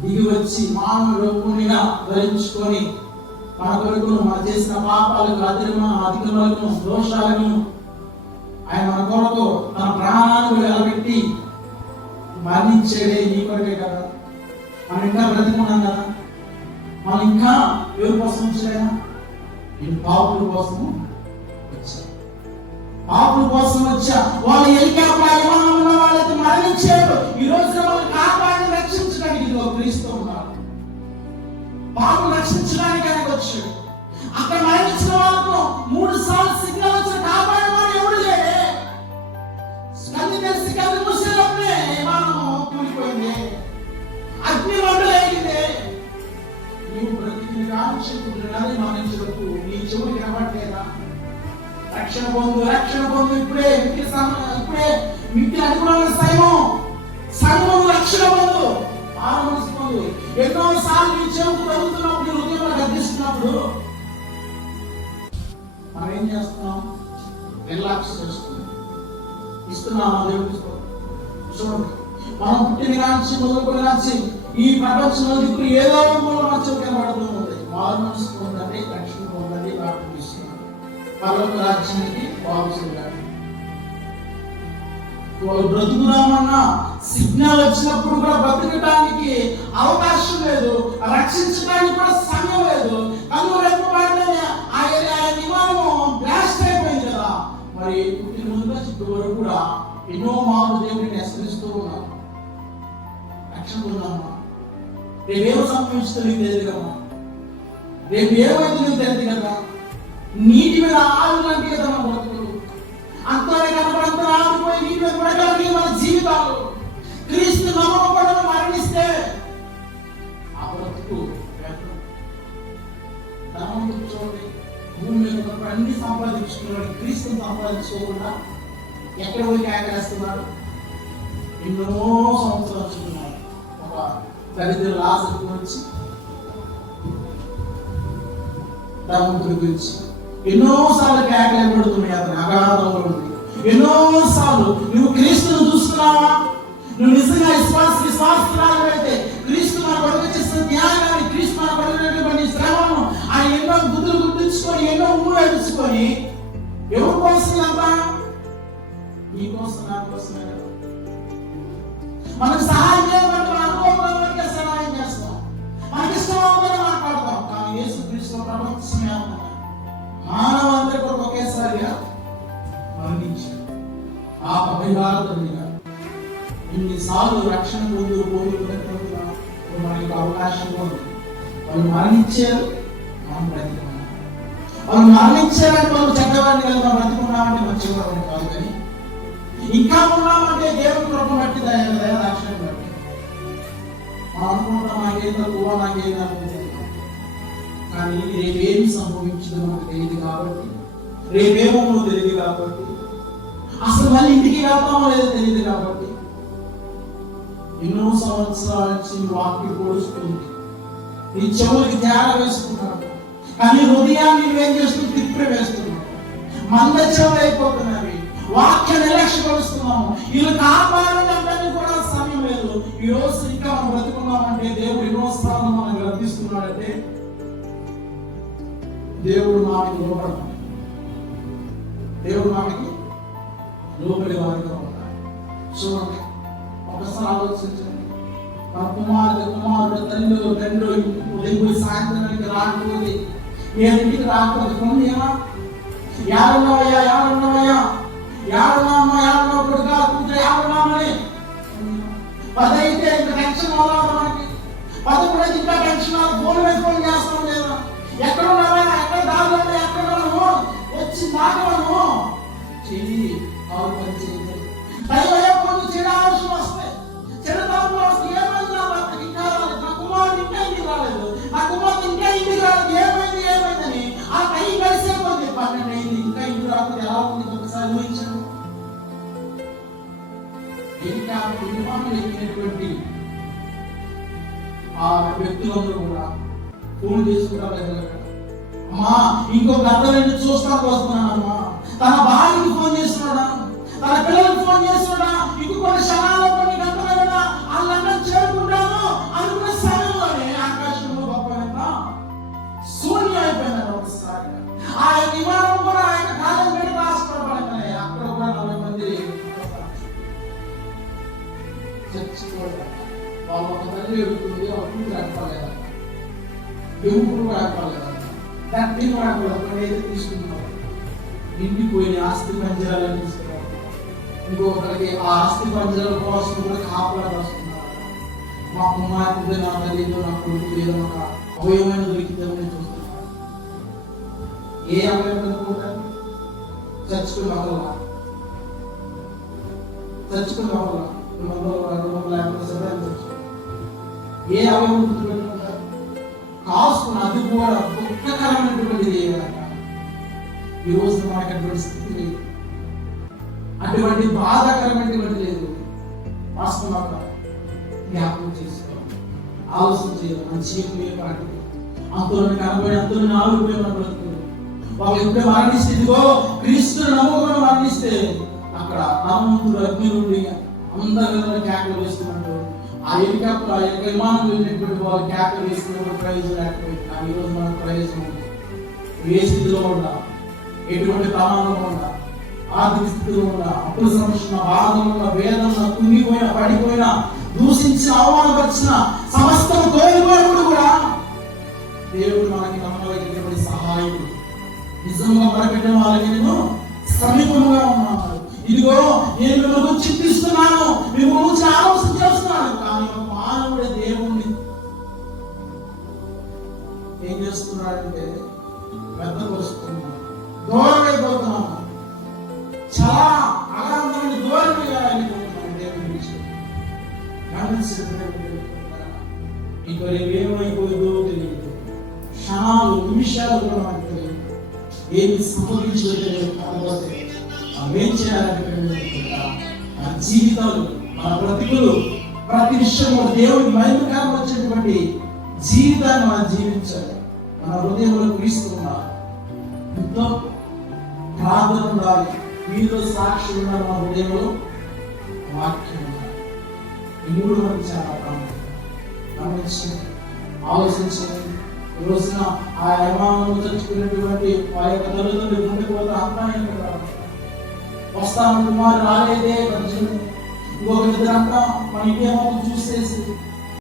దిగి వచ్చి మానవ రూపునిగా ధరించుకొని మన కొరకు మన చేసిన పాపాలకు అతిమ అధికములను దోషాలను ఆయన మన కొరకు తన ప్రాణాలను నిలబెట్టి మరణించేదే నీ కొరకే కదా. మనం ఇంకా బ్రతికున్నాం కదా. మనం ఇంకా ఎవరి కోసం వచ్చాయా నేను పాపుల కోసం వచ్చా. పాపుల కోసం వచ్చా. వాళ్ళు హెలికాప్టర్ అభిమానం ఉన్న వాళ్ళకి మరణించారు. ఈ రోజున పాపం రక్షించడానికి ఆయనకు వచ్చాడు అక్కడ మరణించిన వాళ్ళకు మూడు సార్లు సిగ్నల్ వచ్చిన కాపాడే వాడు ఎవడు లేడే కళ్ళు కళ్ళు మూసేటప్పుడే విమానం కూలిపోయింది? అగ్ని మండలైంది నీవు బ్రతికిన కాక్షకుడిని మరణించినప్పుడు నీ చెవులు వినబడలేదా రక్షణ పొందు రక్షణ పొందు. ఇప్పుడే మిక్కి ఇప్పుడే మిక్కి అనుకున్న సైవం రిలాక్స్ చేస్తుంది ఇస్తున్నామా దేవుడికి చూడండి. మనం పుట్టిన కాంచి మొదలుకొని కాంచి ఈ ప్రపంచంలో ఇప్పుడు ఏదో మూల మధ్య కనబడుతూ ఉంది మారు మనసు పొందండి రక్షణ పొందండి ప్రార్థిస్తున్నాం పర్వత రాజ్యానికి వారసులుగా బ్రతుకుదామన్నా సిగ్నల్ వచ్చినప్పుడు కూడా బ్రతకడానికి అవకాశం లేదు రక్షించడానికి కూడా సమయం లేదు. అందులో రెప్పబడిన పుట్టిన ముందు నుంచి వరకు కూడా ఎన్నో మారు దేవుడిని హెచ్చరిస్తూ ఉన్నాం రక్షణ పొందామా రేపేమో సంభవిస్తుందో నీకు తెలియదు కదా. రేపు ఏమైతే నీకు తెలియదు కదా. నీటి మీద ఆరు లాంటి కదా బ్రతుకులు అంతనే అన్ని సంపాదించుకున్నాడు క్రీస్తుని సంపాదించుకోకుండా ఎక్కడ పోయి కేకలేస్తున్నాడు ఎన్నో సంవత్సరాలు చూస్తున్నాడు ఒక దరిద్రుల ఆసక్తి వచ్చి ధనవంతుడి గురించి. ఎన్నోసార్లు కేకలేపడుతున్నాయి అతని అగాధంలో ఉంది ఎన్నోసార్లు నువ్వు క్రీస్తును చూస్తున్నావా? నువ్వు నిజంగా విశ్వాస విశ్వాసరాలైతే గుర్తించుకొని ఎన్నో ఎవరి కోసం అంతా నీ కోసం నా మనకు సహాయం చేయమంటే అనుకోవడం వరకే సహాయం చేస్తాం. మనకి ఇష్టం మాట్లాడతాం. కానీ యేసు క్రీస్తు ప్రపంచమే మానవాంతరి కొరకు ఒకేసారిగా మరణించాడు ఆ పరిహారతుడిగా ఇన్నిసార్లు రక్షణ పొందు పొందుకున్నట్లుగా మనకి అవకాశం ఉంది. వాళ్ళు మరణించారు. మనం బ్రతికున్నాం వాళ్ళు మరణించారని వాళ్ళు చెడ్డవాడిని కదా మనం బ్రతికున్నామంటే మంచివాడిని కాదు కానీ ఇంకా ఉన్నామంటే దేవుని కృప బట్టి దయ దయ రక్షణ బట్టి. మనం అనుకుంటాం నాకేం తక్కువ నాకేం తక్కువ కానీ రేపేమి సంభవించిందో మనకు తెలియదు కాబట్టి రేపేమో తెలియదు కాబట్టి అసలు మళ్ళీ ఇంటికి వెళ్తామో లేదో తెలియదు కాబట్టి ఎన్నో సంవత్సరాల నుంచి వాక్యం పోలుస్తుంది నీ చెవులకి తేడా వేసుకుంటాడు కానీ హృదయాన్ని నువ్వేం చేస్తూ తిప్పి వేస్తున్నావు. మంద అయిపోతున్నవి. వాక్య నిర్లక్ష్యపరుస్తున్నాము వీళ్ళు కాపాడాలంటే కూడా సమయం లేదు. ఈ రోజు ఇంకా మనం బ్రతుకున్నామంటే దేవుడు ఎన్నో స్థానం మనం గర్తిస్తున్నాడంటే దేవుడు మాకి లోపడతాం దేవుడు మాకి లోపలి వారిగా ఉంటాడు. చూడండి ఒకసారి ఆలోచించండి. మన కుమారుడు కుమారుడు తండ్రి తండ్రి ఉదయం సాయంత్రానికి రాకపోతే నేను ఇంటికి రాకపోతే ఫోన్ ఏమా యారున్నావయ్యా యారున్నావయ్యా? యారున్నామా యారున్నా కొడుకా కూతురు యారున్నామని? పది అయితే ఇంకా టెన్షన్ అవ్వాలి మనకి. పదకొండు ఇంకా టెన్షన్ అవ్వాలి ఫోన్ వేసుకొని చేస్తాం లేదా? ఎక్కడ ఉన్నావా ఎక్కడ దారిలో ఎక్కడ ఉన్నావు వచ్చి మాట్లాడము ఇంకా ఇంటికి రాకపోతే ఎలా ఉంది ఒకసారి ఊహించండి. ఇంకా విమానం ఎక్కినటువంటి ఆ వ్యక్తులందరూ కూడా ఫోన్ చేసుకుంటా వెళ్ళగలరు అమ్మా ఇంకొక అర్థం చూస్తానికి వస్తున్నానమ్మా తన భార్యకి ఫోన్ చేస్తున్నాడా? తన పిల్లలకు ఫోన్ చేస్తున్నాడా? ఇంకొక కొన్ని ఎముకలు రాకపోలేదంట గట్టి రాకపోలేదు ఏదో తీసుకున్నారు నిండిపోయిన ఆస్తి పంజరాలను తీసుకున్నారు ఇంకొకరికి ఆ ఆస్తి పంజరాల కోసం కూడా కాపలా మా కుమార్తె నా తల్లితో నా కొడుకు ఏదో ఒక అవయమైన దొరికితే చూస్తున్నారు ఏ అవయవం అనుకుంటారు చర్చకు నమ్మలా చర్చకు నమ్మలా ఏ అవయవం గుర్తుపెట్టుకుంటారు అది కూడా దుఃఖకరమైనటువంటి ఏదన్నా ఈ రోజు మనకి అటువంటి స్థితి లేదు. అటువంటి బాధాకరమైనటువంటి లేదు. వాస్తవంగా జ్ఞాపకం చేసుకోవాలి. ఆలోచన చేయాలి. మన చీకులే పాటి అంతలో కనబడి అంతలో నాలుగు పోయి మన బ్రతుకులు వాళ్ళు ఎప్పుడే మరణిస్తే ఇదిగో క్రీస్తుని నమ్ముకొని మరణిస్తే అక్కడ నమ్ముతుడు అగ్ని నుండి అందరూ కేకలు వేస్తున్నట్టు ఆ హెలికాప్టర్ ఆ యొక్క విమానం వెళ్ళినటువంటి వాళ్ళు కేకలు వేస్తున్నప్పుడు ప్రయోజనం లేకపోయింది కానీ ఈరోజు మనకు ప్రయోజనం ఉంది. ఏ స్థితిలో ఉండా ఎటువంటి ప్రమాణంలో ఉండా ఆర్థిక స్థితిలో ఉండా అప్పుల సమస్య బాధలో ఉన్న వేదన కుంగిపోయిన పడిపోయిన దూషించిన అవమానపరిచిన సమస్తం కోల్పోయినప్పుడు కూడా దేవుడు మనకి నమ్మదగినటువంటి సహాయం. నిజంగా మొరపెట్టిన వాళ్ళకి నేను సమీపంగా ఉన్నాను ఇదిగో నేను మిమ్మల్ని చింతిస్తున్నాను మిమ్మల్ని గురించి ఆలోచన చేస్తున్నాను కానీ ఒక మానవుడే దేవుణ్ణి ఏం చేస్తున్నాడంటే పెద్దపరుస్తున్నాడు దూరం అయిపోతున్నాను చాలా అగాధమైన దూరం వెళ్ళిపోతున్నాను దేవుని విషయం. గమనించినటువంటి ఏమైపోయిందో తెలియదు. క్షణాలు నిమిషాలు కూడా మనకు తెలియదు. ఏమి సంభవించదో తెలియదు. కాకపోతే మనం ఏం మన జీవితాలు మన బ్రతుకులు ప్రతి విషయంలో దేవుడి మహిమకారం వచ్చేటువంటి జీవితాన్ని మనం జీవించాలి. మన హృదయంలో క్రీస్తు ఎంతో ప్రార్థన ఉండాలి. మీలో సాక్షి ఉండాలి మన హృదయంలో వాక్యం ఉండాలి. ఈ మూడు మనకి చాలా ప్రాముఖ్యం గమనించండి ఆలోచించండి. ఈ రోజున ఆ యమాను చచ్చుకున్నటువంటి ఆ యొక్క తల్లిదండ్రులు గుండె పోతే అంతాయం వస్తాను కుమారు రాలేదే ఇంకొక ఇద్దరు అంతా మన ఇంటి చూసేసి